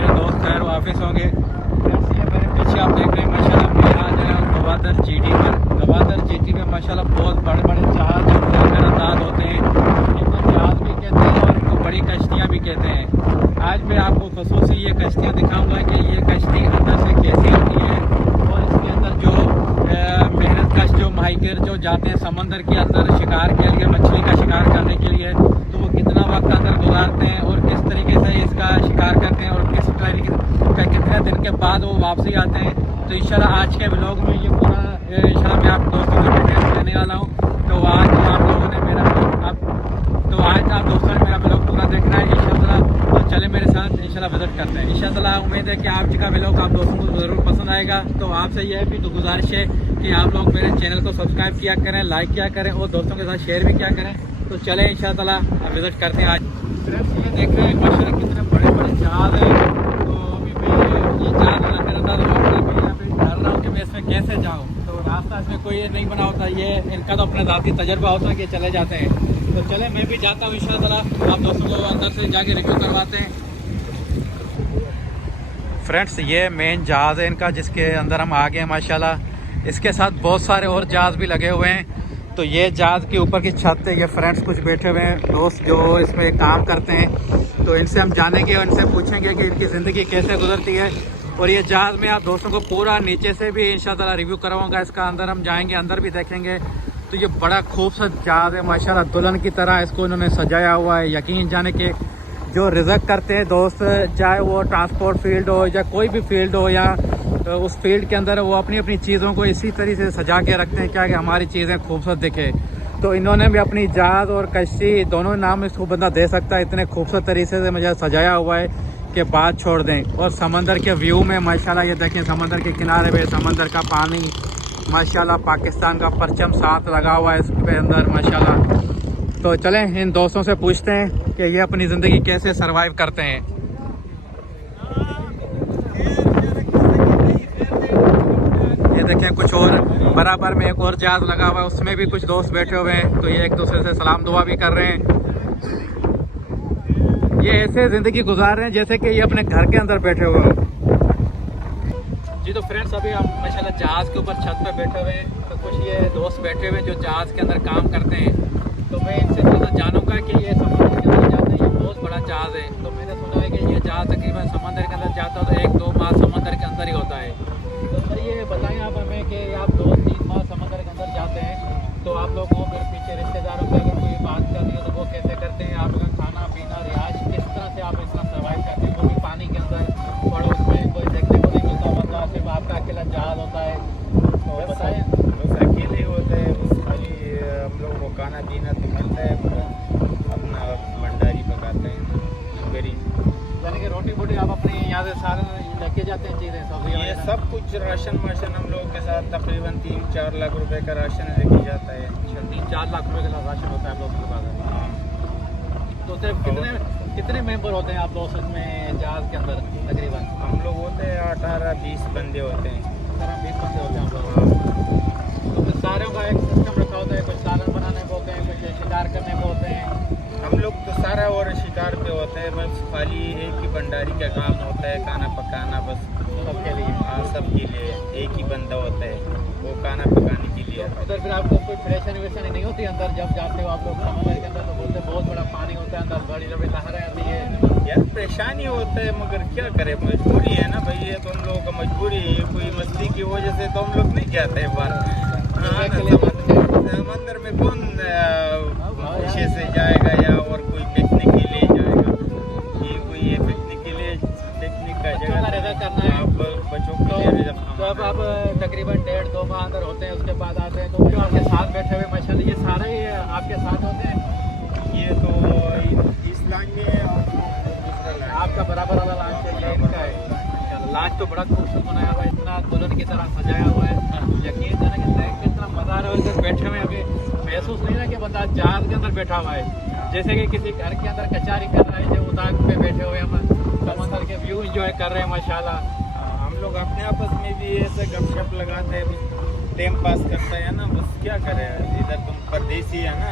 मेरे दोस्त खैर वाफिस होंगे। ये मेरे पीछे आप देख रहे हैं माशाल्लाह मेरा जो है गवादर जीटी पर, गवादर जीटी में माशाल्लाह बहुत बड़े बड़े जहाज अंदाज होते हैं। इनको जहाज भी कहते हैं और इनको बड़ी कश्तियाँ भी कहते हैं। आज मैं आपको खसूसी ये कश्तियाँ दिखाऊँगा कि ये कश्ती अंदर से कैसी होती है और इसके अंदर जो मेहनत कश जो माहिर जो जाते हैं समंदर के अंदर शिकार के लिए, मछली का शिकार करने के लिए, तो वो कितना वक्त अंदर गुजारते हैं और किस तरीके से इसका शिकार करते हैं और किस तरीके का कितने दिन के बाद वो वापसी आते हैं। तो इंशाल्लाह आज के व्लॉग में ये पूरा इंशाल्लाह मैं आप दोस्तों को डिटेल्स देने वाला हूँ। तो आज आप लोगों ने मेरा आज आप दोस्तों ने मेरा व्लॉग पूरा देखना है इंशाल्लाह। तो चले मेरे साथ इंशाल्लाह विजिट करते हैं इंशाल्लाह। उम्मीद है कि आज का व्लॉग आप दोस्तों को ज़रूर पसंद आएगा। तो आपसे यह भी तो गुजारिश है कि आप लोग मेरे चैनल को सब्सक्राइब किया करें, लाइक किया करें और दोस्तों के साथ शेयर भी किया करें। तो चले इंशाल्लाह विजिट करते हैं आज। ये देख रहे हैं माशाल्लाह कितने बड़े बड़े जहाज हैं। तो अभी मैं ये जहाज लगा रहा था तो यहाँ पे डर रहा हूँ कि मैं इसमें कैसे जाऊँ। तो रास्ता इसमें कोई नहीं बना होता, ये इनका तो अपना ज़ाती तजर्बा होता है कि चले जाते हैं। तो चले मैं भी जाता हूँ इंशाल्लाह, आप दोस्तों को अंदर से जाके रिव्यू करवाते हैं। फ्रेंड्स ये मेन जहाज़ है इनका जिसके अंदर हम आ गए हैं माशाल्लाह। इसके साथ बहुत सारे और जहाज़ भी लगे हुए हैं। तो ये जहाज़ के ऊपर की छत है, ये फ्रेंड्स कुछ बैठे हुए हैं दोस्त जो इसमें काम करते हैं। तो इनसे हम जानेंगे और इनसे पूछेंगे कि इनकी ज़िंदगी कैसे गुजरती है। और ये जहाज़ में आप दोस्तों को पूरा नीचे से भी इंशाल्लाह रिव्यू करवाऊँगा। इसका अंदर हम जाएंगे, अंदर भी देखेंगे। तो ये बड़ा खूबसूरत जहाज़ है माशाल्लाह, दुल्हन की तरह इसको इन्होंने सजाया हुआ है। यकीन जाने के जो रिज़्क करते हैं दोस्त, चाहे वो ट्रांसपोर्ट फील्ड हो या कोई भी फील्ड हो या उस फील्ड के अंदर, वो अपनी अपनी चीज़ों को इसी तरीके से सजा के रखते हैं क्या कि हमारी चीज़ें खूबसूरत दिखे। तो इन्होंने भी अपनी जहाज़ और कश्ती दोनों नाम इसको बंदा दे सकता है, इतने खूबसूरत तरीके से मुझे सजाया हुआ है कि बात छोड़ दें। और समंदर के व्यू में माशाल्लाह ये देखें, समंदर के किनारे पे समंदर का पानी माशाल्लाह, पाकिस्तान का परचम साथ लगा हुआ है इसके अंदर माशाल्लाह। तो चलें इन दोस्तों से पूछते हैं कि ये अपनी ज़िंदगी कैसे सरवाइव करते हैं। ये देखें कुछ और बराबर में एक और जहाज़ लगा हुआ है, उसमें भी कुछ दोस्त बैठे हुए हैं। तो ये एक दूसरे से सलाम दुआ भी कर रहे हैं। ये ऐसे ज़िंदगी गुजार रहे हैं जैसे कि ये अपने घर के अंदर बैठे हुए हैं। जी तो फ्रेंड्स अभी हम माशाल्लाह जहाज़ के ऊपर छत पे बैठे हुए हैं। तो कुछ ये दोस्त बैठे हुए हैं जो जहाज़ के अंदर काम करते हैं। तो मैं इनसे थोड़ा सा जानूंगा कि ये समंदर के अंदर जाते हैं, ये बहुत बड़ा जहाज़ है। तो मैंने सुना है कि ये जहाज़ तकरीबन समंदर के अंदर जाता है तो 1-2 माह समंदर के अंदर ही होता है। तो सर ये बताएं आप हमें कि आप 2-3 माह समंदर के अंदर जाते हैं, तो आप लोगों को मेरे पीछे रिश्तेदारों से अगर कोई बात करनी है तो वो कैसे करते हैं? आप लोग खाना पीना रिहाइश किस तरह से आप इतना सर्वाइव करते हैं? वो भी पानी के अंदर और उसमें कोई देखने को नहीं मिलता, मतलब सिर्फ आपका अकेला जहाज़ होता है। तो बताएँ। बस अकेले होते हैं, बस खाली हम लोगों को खाना पीना तो मिलता है, अपना भंडारी पकाते हैं गरीब। यानी कि रोटी वोटी आप अपने यहाँ से सारे लेके जाते हैं चीज़ें सब्जियाँ? ये सब कुछ राशन वाशन हम लोगों के साथ तकरीबन 3-4 लाख रुपए का राशन लेके जाता है। 3-4 लाख रुपए का राशन होता है आप लोगों के पास? तो सिर्फ कितने मेंबर होते हैं आप लोग इसमें जहाज़ के अंदर? तकरीबन हम लोग होते हैं 18-20 बंदे होते हैं। 18-20 बंदे होते हैं आप लोग। तो फिर सारों का एक सिस्टम रखा होता है, कुछ सालन बनाने को होते हैं, कुछ शिकार करने को होते हैं। हम लोग तो सारा और शिकार पे होते हैं, बस खाली एक ही भंडारी का काम होता है, खाना पकाना बस सबके लिए। हाँ सबके लिए एक ही बंदा होता है, वो खाना पकाने के लिए। उधर फिर आपको कोई परेशानी वैशानी नहीं होती अंदर जब जाते हो आप लोग समंदर के अंदर? तो बोलते बहुत बड़ा पानी होता है अंदर, बड़ी लंबी लहरें आती है। यार परेशानी होता है मगर क्या करे, मजबूरी है ना भाई, ये तो हम लोगों का मजबूरी है। कोई मस्ती की वजह से तो हम लोग नहीं जाते हैं बाहर। समंदर में कौन खुशी से जाएगा या और कोई पिकनिक के लिए जाएगा? ये कोई ये पिकनिक के लिए पिकनिक का जगह करना है आप बच्चों के लिए। तो अब आप तकरीबन 1.5-2 माह अंदर होते हैं, उसके बाद आते हैं। तो जो आपके साथ बैठे हुए माशाल्लाह ये सारे ही आपके साथ होते हैं? ये तो इस लाइन में आपका बराबर वाला लांच है, ये इनका है। लांच तो बड़ा खूबसूरत बनाया हुआ है, इतना दुल्हन की तरह सजाया हुआ है। यकीन जाने कि देख के इतना मजा आ रहा है। इधर बैठे हुए अभी महसूस नहीं ना कि बंदा जहाज के अंदर बैठा हुआ है, जैसे कि किसी घर के अंदर कचहरी कर रहा है, जो उदाग पे बैठे हुए हम समंदर के व्यू एंजॉय कर रहे हैं माशाल्लाह। हम लोग अपने आपस में भी ऐसे गपशप लगाते हैं, टाइम पास करते हैं ना, बस क्या करें, इधर तुम परदेसी है ना।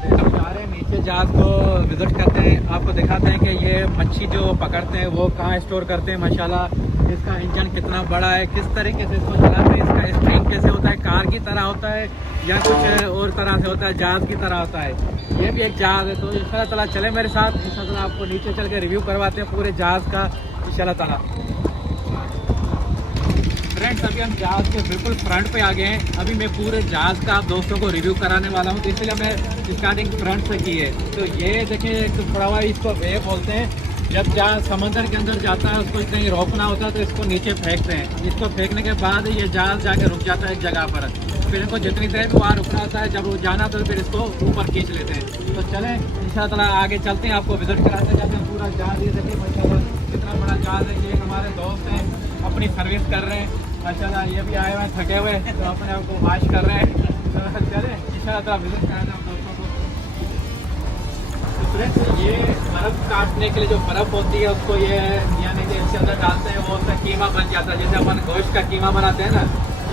हम जा रहे हैं नीचे जहाज को विजिट करते हैं, आपको दिखाते हैं कि ये मच्छी जो पकड़ते हैं वो कहाँ स्टोर करते हैं। माशाल्लाह इसका इंजन कितना बड़ा है, किस तरीके से इसको चलाते हैं, इसका स्ट्रिंग कैसे होता है, कार की तरह होता है या कुछ और तरह से होता है, जहाज की तरह होता है। ये भी एक जहाज है। तो इंशाल्लाह ताला चले मेरे साथ, इंशाल्लाह ताला आपको नीचे चल के रिव्यू करवाते हैं पूरे जहाज का इंशाल्लाह ताला। फ्रेंड्स अभी हम जहाज के बिल्कुल फ्रंट पे आ गए हैं। अभी मैं पूरे जहाज का आप दोस्तों को रिव्यू कराने वाला हूँ, तो इसलिए मैं स्टार्टिंग फ्रंट से की है। तो ये देखिए एक थोड़ा हुआ इसको वे बोलते हैं, जब जहाज समंदर के अंदर जाता है उसको कहीं रोकना होता है तो इसको नीचे फेंकते हैं। इसको फेंकने के बाद ये जहाज जाके रुक जाता है एक जगह पर, फिर इनको जितनी देर वहाँ रुकना होता है, जब वो जाना तो फिर इसको ऊपर खींच लेते हैं। तो चलें इंशाल्लाह ताला आगे चलते हैं, आपको विजिट कराते जाते हैं पूरा जहाज। ये देखिए माशाल्लाह कितना बड़ा जहाज है। ये हमारे दोस्त हैं, अपनी सर्विस कर रहे हैं माशाल्लाह। ये भी आए हुए हैं थके हुए, तो अपने आप को वाश कर रहे हैं। तो चलें इंशाल्लाह ताला विजिट कराते हैं दोस्तों को। फ्रेंड्स ये बर्फ़ काटने के लिए जो बर्फ़ होती है उसको ये यानी कि इसके अंदर डालते हैं, वो उसका कीमा बन जाता है। जैसे अपन गोश्त का कीमा बनाते हैं ना,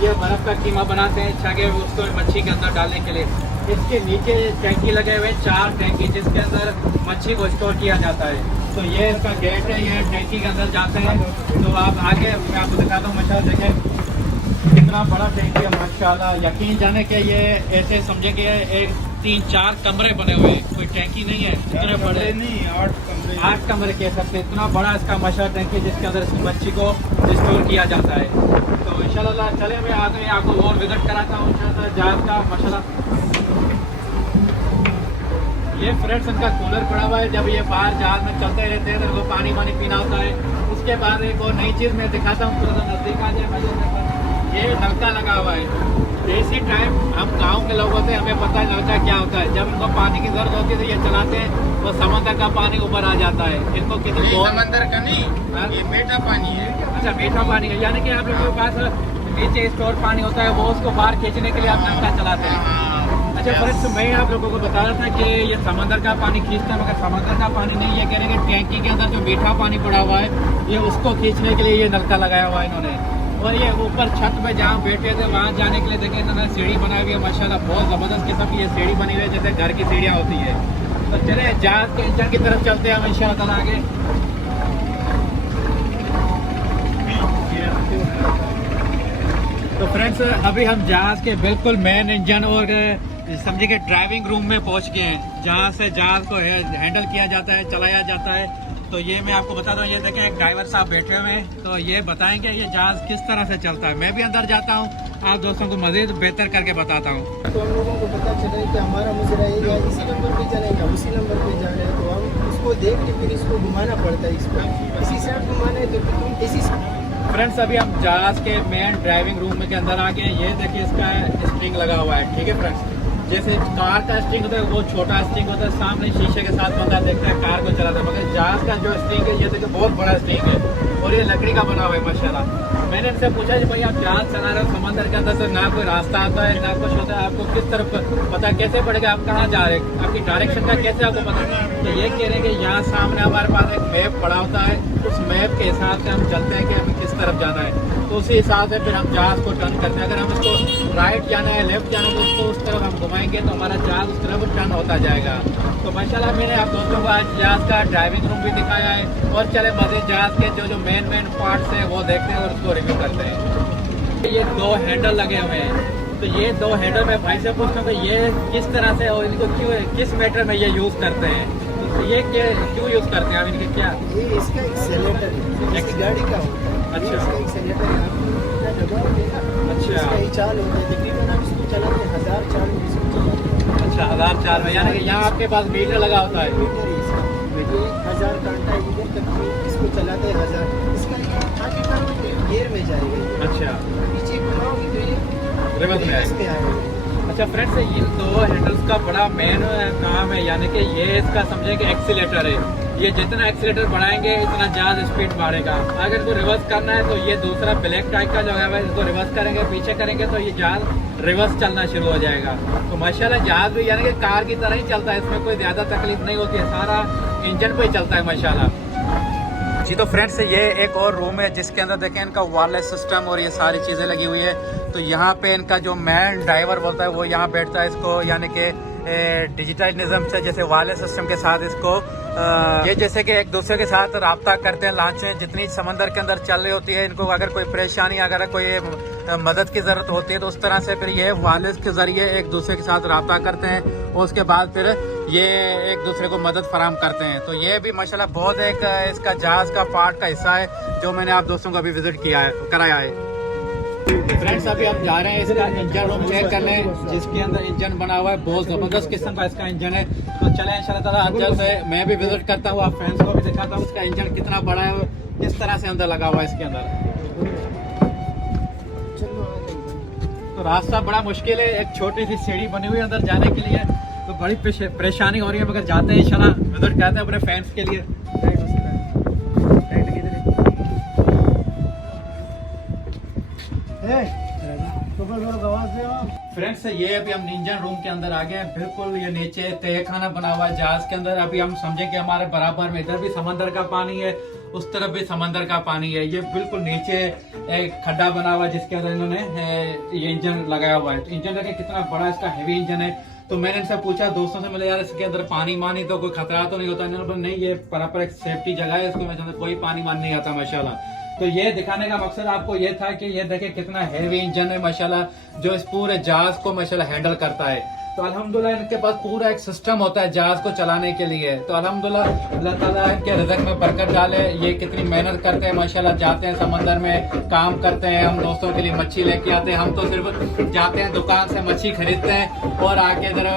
ये बर्फ़ का कीमा बनाते हैं छगे उसको मच्छी के अंदर डालने के लिए। इसके नीचे टैंकी लगे हुए 4 टैंकी जिसके अंदर मच्छी को स्टोर किया जाता है। तो ये इसका गेट है, ये टैंकी के अंदर जाते हैं। तो आप आगे मैं आपको दिखाता हूँ माशाल्लाह, देखें कितना बड़ा टैंकी है माशाल्लाह। यकीन जाने के ये ऐसे समझे कि एक 3-4 कमरे बने हुए हैं, कोई टैंकी नहीं है। इतने बड़े नहीं, 8 कमरे कह सकते हैं। इतना बड़ा इसका माशाल्लाह टैंकी जिसके अंदर इस मच्छी को स्टोर किया जाता है। तो इंशाल्लाह चले मैं आगे आपको और विजिट कराता हूँ इंशाल्लाह जहाज का माशाल्लाह। ये फ्रेंड्स इनका कूलर पड़ा हुआ है, जब ये बाहर जहाज में चलते रहते हैं तो इनको पानी वानी पीना होता है। उसके बाद एक और नई चीज़ मैं दिखाता हूँ, थोड़ा सा नज़दीक आ जाए। ये नलका लगा हुआ है। इसी टाइम हम गांव के लोग होते हैं, हमें पता है नलका क्या होता है। जब इनको पानी की जरूरत होती है तो ये चलाते हैं, तो समंदर का पानी ऊपर आ जाता है। इनको किसी समंदर का नहीं, ये मीठा पानी है। अच्छा मीठा पानी है, यानी कि आप लोगों के पास नीचे स्टोर पानी होता है, वो उसको बाहर खींचने के लिए आप नलका चलाते हैं। अच्छा फ्रेंड्स मैं आप लोगों को बता रहा था कि ये समंदर का पानी खींचता है, मगर समंदर का पानी नहीं, ये कह रहे हैं कि टैंकी के अंदर जो मीठा पानी पड़ा हुआ है ये उसको खींचने के लिए ये नलका लगाया हुआ है इन्होंने। और ये ऊपर छत पे जहाँ बैठे थे वहाँ जाने के लिए देखिए इन्होंने सीढ़ी बनाई हुई है माशाल्लाह, बहुत ज़बरदस्त किस्म की ये सीढ़ी बनी हुई है, जैसे घर की सीढ़ियाँ होती है। तो चले जहाज के इंजन की तरफ चलते हैं हम इंशाल्लाह ताला आगे। तो फ्रेंड्स अभी हम जहाज के बिल्कुल मेन इंजन और समझिए कि ड्राइविंग रूम में पहुंच गए हैं, जहाँ से जहाज को हैंडल किया जाता है, चलाया जाता है। तो ये मैं आपको बता दूं, ये देखें एक ड्राइवर साहब बैठे हुए हैं, तो ये बताएंगे ये जहाज किस तरह से चलता है। मैं भी अंदर जाता हूँ, आप दोस्तों को मजीद बेहतर करके बताता हूँ। तो हम लोगों को पता चले कि हमारा मुजरा एरिया इसी नंबर पे चलेगा, उसी नंबर पे जा रहे हैं, तो हम उसको देख के फिर इसको घुमाना पड़ता है। इसको इसी साइड घुमाना है तो फिर तुम इसी फ्रेंड्स अभी हम जहाज के मेन ड्राइविंग रूम के अंदर आ गए। ये देखिए इसका स्ट्रिंग लगा हुआ है, ठीक है फ्रेंड्स। जैसे कार का स्ट्रिंग होता है वो छोटा स्ट्रिंग होता है, सामने शीशे के साथ बंदा देखता है कार को चलाता है, मगर जहाज का जो स्ट्रिंग है ये देखिए बहुत बड़ा स्ट्रिंग है और ये लकड़ी का बना हुआ है माशाल्लाह। मैंने इनसे पूछा कि भाई आप जहाज चला रहे हो समंदर के अंदर, तो ना कोई रास्ता आता है ना कुछ होता है, आपको किस तरफ पता कैसे पड़ेगा आप कहाँ जा रहे हैं, आपकी डायरेक्शन का कैसे आपको पता। तो ये कह रहे हैं कि यहाँ सामने हमारे पास एक मैप पड़ा होता है, उस मैप के हिसाब से हम चलते हैं कि हमें किस तरफ जाना है, तो उसी हिसाब से फिर हम जहाज को टर्न करते हैं। अगर हम इसको राइट जाना है लेफ्ट जाना है तो उसको उस तरफ हम घुमाएंगे तो हमारा जहाज उस तरफ टर्न होता जाएगा। तो माशाल्लाह मैंने आप दोस्तों को आज जहाज का ड्राइविंग रूम भी दिखाया है, और चले मज़ीद जहाज के जो मेन पार्ट्स हैं वो देखते हैं और उसको रिव्यू करते हैं। ये 2 हैंडल लगे हुए हैं, तो ये 2 हैंडल मैं भाई से पूछता हूँ कि ये किस तरह से और इनको क्यों किस मैटर में ये यूज़ करते हैं, तो ये क्यों यूज़ करते हैं आप इनके क्या? ये इसका एक्सेलेटर है, इसकी गाड़ी का अच्छा इसका एक्सेलेटर है, आपको दबाव देगा अच्छा इसका ही चाल होता है। तकरीबन आप इसको चलाते हैं 1000 चाल में इसको चलाते हैं। अच्छा 1004 में, यानी कि यहाँ आपके पास मीटर लगा होता है। मीटर है इसका, ये 1000 कांटा है, इधर तक इसको चलाते हैं 1000। इसका ये आगे का गियर में जाएगा, अच्छा पीछे घुमाओगे तो ये रिवर्स में आएगा। अच्छा फ्रेंड्स इन 2 हैंडल्स का बड़ा मेन काम है, यानी कि ये इसका समझे कि एक्सीलेटर है। ये जितना एक्सीलेटर बढ़ाएंगे इतना जहाज स्पीड बढ़ेगा। अगर इसको रिवर्स करना है तो ये दूसरा ब्लैक टाइप का जो है इसको रिवर्स करेंगे, पीछे करेंगे तो ये जहाज रिवर्स चलना शुरू हो जाएगा। तो माशाल्लाह जहाज भी यानी कि कार की तरह ही चलता है, इसमें कोई ज़्यादा तकलीफ नहीं होती है, सारा इंजन पे ही चलता है माशाल्लाह। जी तो फ्रेंड्स ये एक और रूम है जिसके अंदर देखें इनका वायरलेस सिस्टम और ये सारी चीज़ें लगी हुई है। तो यहाँ पे इनका जो मैन ड्राइवर बोलता है वो यहाँ बैठता है, इसको यानी कि डिजिटलिज्म से, जैसे वायरलेस सिस्टम के साथ इसको ये जैसे कि एक दूसरे के साथ राब्ता करते हैं, लांचें जितनी समंदर के अंदर चल रही होती है, इनको अगर कोई परेशानी, अगर कोई मदद की ज़रूरत होती है तो उस तरह से फिर ये वायरलेस के ज़रिए एक दूसरे के साथ राब्ता करते हैं और उसके बाद फिर ये एक दूसरे को मदद फराहम करते हैं। तो ये भी माशाल्लाह बहुत एक इसका जहाज़ का पार्ट का हिस्सा है जो मैंने आप दोस्तों को अभी विज़िट किया है, कराया है। फ्रेंड्स अभी हम जा रहे हैं इसका इंजन रूम चेक करने, जिसके अंदर इंजन बना हुआ है, बहुत ज़बरदस्त किस्म का इसका इंजन है। तो चले इंशाल्लाह ताला अंदर से मैं भी विजिट करता हूँ, आप फ्रेंड्स को भी दिखाता हूँ इसका इंजन कितना बड़ा है और किस तरह से अंदर लगा हुआ है इसके अंदर। तो रास्ता बड़ा मुश्किल है, एक छोटी सी सीढ़ी बनी हुई है अंदर जाने के लिए, तो बड़ी परेशानी हो रही है, मगर जाते हैं इंशाल्लाह, विजिट करते हैं अपने फैंस के लिए। फ्रेंड्स ये अभी हम इंजन रूम के अंदर आ गए हैं, बिल्कुल ये नीचे तय खाना बना हुआ है जहाज के अंदर। अभी हम समझे कि हमारे बराबर में इधर भी समंदर का पानी है, उस तरफ भी समंदर का पानी है। ये बिल्कुल नीचे एक खड्डा बना हुआ है जिसके अंदर इन्होंने ये इंजन लगाया हुआ है। तो इंजन देखें कितना बड़ा इसका हैवी इंजन है। तो मैंने इनसे पूछा, दोस्तों से मिले, यार इसके अंदर पानी मानी तो कोई खतरा तो नहीं होता? इन्होंने बोला नहीं, ये बराबर एक सेफ्टी जगह है, इसको में कोई पानी मान नहीं आता माशाल्लाह। तो ये दिखाने का मकसद आपको ये था कि ये देखें कितना हैवी इंजन है माशाल्लाह, जो इस पूरे जहाज को माशाल्लाह हैंडल करता है। तो अल्हम्दुलिल्लाह इनके पास पूरा एक सिस्टम होता है जहाज को चलाने के लिए। तो अल्हम्दुलिल्लाह अल्लाह ताला इनके रिज़्क़ में बरकत डाले। ये कितनी मेहनत करते हैं माशाल्लाह, जाते हैं समंदर में काम करते हैं, हम दोस्तों के लिए मच्छी लेके आते हैं। हम तो सिर्फ जाते हैं दुकान से मच्छी खरीदते हैं और आके इधर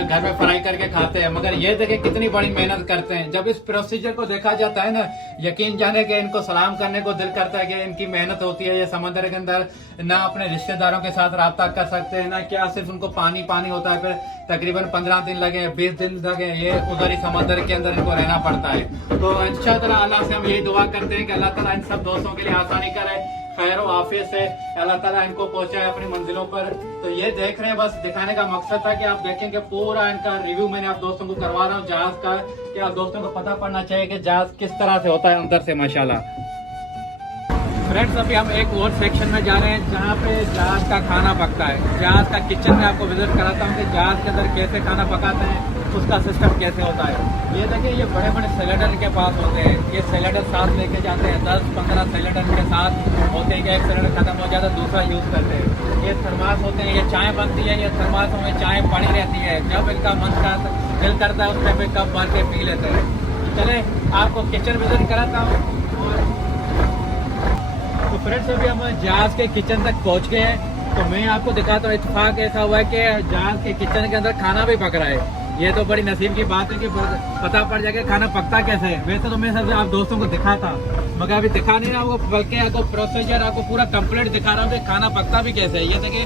घर में फ्राई करके खाते हैं, मगर ये देखें कितनी बड़ी मेहनत करते हैं। जब इस प्रोसीजर को देखा जाता है ना, यकीन जाने के इनको सलाम करने को दिल करता है कि इनकी मेहनत होती है। ये समंदर के अंदर ना अपने रिश्तेदारों के साथ राब्ता कर सकते हैं, ना क्या सिर्फ उनको पानी पानी होता है, फिर तकरीबन 15 दिन लगे, 20 दिन लगे, ये उधर ही समंदर के अंदर इनको रहना पड़ता है। तो इंशाअल्लाह अल्लाह से हम यही दुआ करते हैं कि अल्लाह ताला इन सब दोस्तों के लिए आसानी करे, खैर व आफियत से अल्लाह ताला इनको पहुंचाए अपनी मंजिलों पर। तो ये देख रहे हैं, बस दिखाने का मकसद था कि आप देखें कि पूरा इनका रिव्यू मैंने आप दोस्तों को करवा रहा हूँ जहाज का, कि आप दोस्तों को पता पड़ना चाहिए कि जहाज किस तरह से होता है अंदर से माशाल्लाह। फ्रेंड्स अभी हम एक और सेक्शन में जा रहे हैं जहाँ पे जहाज का खाना पकता है। जहाज का किचन में आपको विजिट कराता हूँ कि जहाज के अंदर कैसे खाना पकाते हैं, उसका सिस्टम कैसे होता है। ये देखिए, ये बड़े बड़े सिलेंडर के पास होते हैं, ये सिलेंडर साथ लेके जाते हैं, 10-15 सिलेंडर के साथ होते हैं कि एक सिलेंडर खत्म हो जाता है दूसरा यूज करते हैं। ये थर्मास होते हैं, ये चाय बनती है, ये थर्मासों में चाय पड़ी रहती है, जब इनका मन का दिल करता है उस टाइम पे कप भर के पी लेते हैं। चले आपको किचन विजिट कराता हूँ। तो फ्रेंड्स अभी हम जहाज के किचन तक पहुंच गए हैं, तो मैं आपको दिखाता हूँ। इत्तेफाक ऐसा हुआ है कि जहाज के किचन के अंदर खाना भी पक रहा है। ये तो बड़ी नसीब की बात है कि पता पड़ जाएगा खाना पकता कैसे है। वैसे तो मैं सबसे आप दोस्तों को दिखाता, मगर अभी दिखा नहीं रहा हूँ, बल्कि आपको प्रोसीजर आपको पूरा कंप्लीट दिखा रहा हूँ कि खाना पकता भी कैसे है। ये देखिए,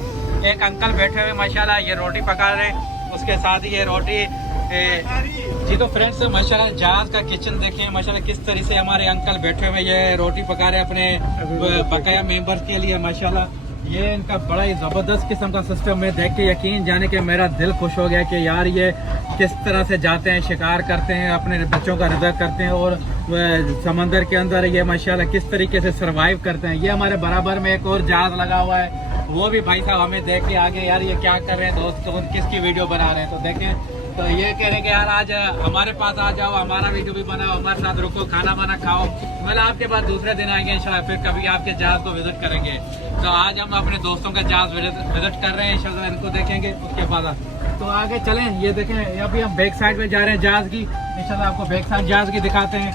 एक अंकल बैठे हुए माशाल्लाह, ये रोटी पका रहे हैं, उसके साथ ही ये रोटी जी। तो फ्रेंड्स माशाल्लाह जहाज का किचन देखें माशाल्लाह किस तरह से हमारे अंकल बैठे हुए ये रोटी पका रहे हैं अपने बकाया मेंबर्स के लिए माशाल्लाह। ये इनका बड़ा ही ज़बरदस्त किस्म का सिस्टम है, देख के यकीन जाने के मेरा दिल खुश हो गया कि यार ये किस तरह से जाते हैं, शिकार करते हैं, अपने बच्चों का रिज़्क़ करते हैं और समंदर के अंदर ये माशाल्लाह किस तरीके से सर्वाइव करते हैं। ये हमारे बराबर में एक और जहाज लगा हुआ है, वो भी भाई साहब हमें देख के आगे, यार ये क्या कर रहे हैं दोस्त, तो किसकी वीडियो बना रहे हैं। तो देखें, तो ये कह रहे हैं कि यार आज हमारे पास आ जाओ, हमारा वीडियो भी बनाओ, हमारे साथ रुको, खाना वाना खाओ। मतलब आपके पास दूसरे दिन आएंगे इंशाल्लाह, फिर कभी आपके जहाज को विजिट करेंगे। तो आज हम अपने दोस्तों का जहाज विजिट कर रहे हैं, इंशाल्लाह इनको देखेंगे उसके बाद। तो आगे चलें, ये देखें अभी हम बैक साइड में जा रहे हैं जहाज की, इंशाल्लाह आपको बैक साइड जहाज की दिखाते हैं।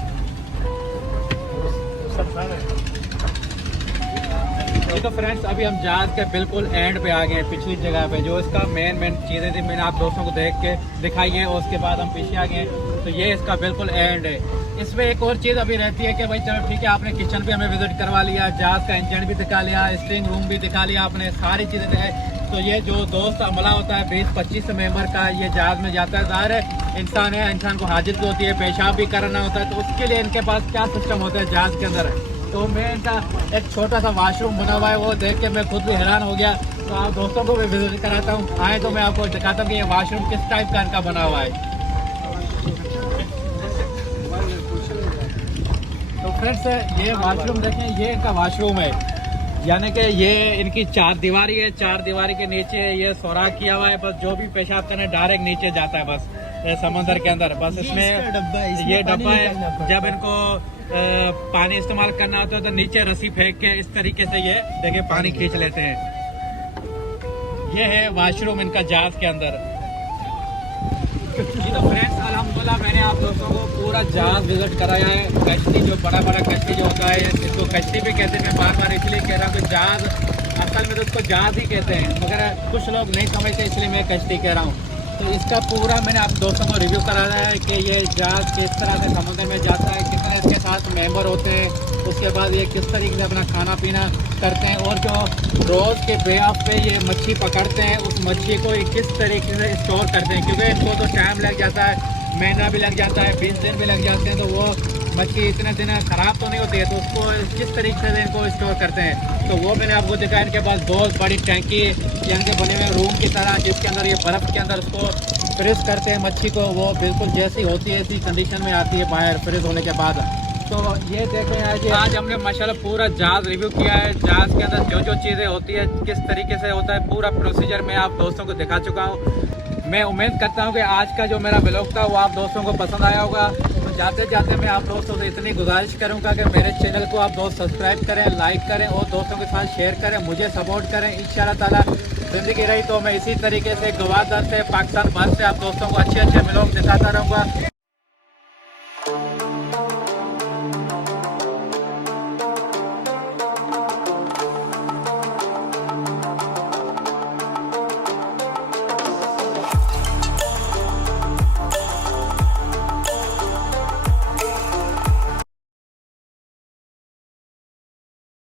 तो फ्रेंड्स अभी हम जहाज के बिल्कुल एंड पे आ गए, पिछली जगह पे जो इसका मेन चीज़ें थी मैंने आप दोस्तों को देख के दिखाई है, और उसके बाद हम पीछे आ गए। तो ये इसका बिल्कुल एंड है। इसमें एक और चीज़ अभी रहती है कि भाई चलो ठीक है, आपने किचन पे हमें विजिट करवा लिया, जहाज का इंजन भी दिखा लिया, स्टीयरिंग रूम भी दिखा लिया, आपने सारी चीज़ें दिखाई। तो ये जो दोस्त अमला होता है 20-25 मेंबर का, ये जहाज में जाता है, ज़ाहिर है इंसान है, इंसान को हाजत भी होती है, पेशाब भी करना होता है। तो उसके लिए इनके पास क्या सिस्टम होता है जहाज के अंदर। तो मैं इनका एक छोटा सा वाशरूम बना हुआ है, वो देख के मैं खुद भी हैरान हो गया। तो आप दोस्तों को भी विजिट कराता हूँ, आए तो मैं आपको दिखाता हूँ कि ये वाशरूम किस टाइप का इनका बना हुआ है। तो फ्रेंड्स ये वाशरूम देखें, ये इनका वाशरूम है। यानी कि ये इनकी 4 दीवारी है, 4 दीवारी के नीचे ये सुराख किया हुआ है, बस जो भी पेशाब करने डायरेक्ट नीचे जाता है बस समंदर के अंदर। बस इसमें इसका डब्बा है, इसमें ये पानी डब्बा निकालना है, पड़ता जब इनको पानी इस्तेमाल करना होता है तो नीचे रस्सी फेंक के इस तरीके से ये देखिए पानी खींच लेते हैं। ये है वॉशरूम इनका जहाज के अंदर। जी तो फ्रेंड्स अल्हम्दुलिल्लाह मैंने आप दोस्तों को पूरा जहाज विजिट कराया है। कश्ती जो बड़ा कश्ती जो होता है इसको कश्ती भी कहते हैं। मैं बार बार इसलिए कह रहा हूँ कि जहाज असल में तो उसको जहाज ही कहते हैं, मगर कुछ लोग नहीं समझते इसलिए मैं कश्ती कह रहा हूँ। तो इसका पूरा मैंने आप दोस्तों को रिव्यू कराया है कि ये जहाज किस तरह से समुद्र में जाता है, कितने इसके साथ मेंबर होते हैं, उसके बाद ये किस तरीके से अपना खाना पीना करते हैं, और जो रोज़ के बे ऑफ पे ये मच्छी पकड़ते हैं उस मच्छी को ये किस तरीके से स्टोर करते हैं, क्योंकि इनको तो टाइम लग जाता है, महीना भी लग जाता है, 20 दिन भी लग जाते हैं, तो वो मच्छी इतने दिन ख़राब तो नहीं होती है, तो उसको किस तरीके से इनको स्टोर करते हैं तो वो मैंने आपको दिखाया। इनके पास बहुत बड़ी टैंकी यहाँ के बने हुए रूम की तरह, जिसके अंदर ये बर्फ़ के अंदर उसको फ्रीज करते हैं मच्छी को, वो बिल्कुल जैसी होती है ऐसी कंडीशन में आती है बाहर फ्रीज होने के बाद। तो ये देखें आज हमने माशाल्लाह पूरा जहाज रिव्यू किया है। जहाज के अंदर जो जो चीज़ें होती है किस तरीके से होता है पूरा प्रोसीजर मैं आप दोस्तों को दिखा चुका हूँ। मैं उम्मीद करता हूँ कि आज का जो मेरा व्लॉग था वो आप दोस्तों को पसंद आया होगा। तो जाते जाते मैं आप दोस्तों से इतनी गुजारिश करूँगा कि मेरे चैनल को आप दोस्त सब्सक्राइब करें, लाइक करें और दोस्तों के साथ शेयर करें, मुझे सपोर्ट करें। इंशाल्लाह ताला ज़िंदगी रही तो मैं इसी तरीके से गवादर से पाकिस्तान भर से आप दोस्तों को अच्छे व्लॉग दिखाता रहूँगा।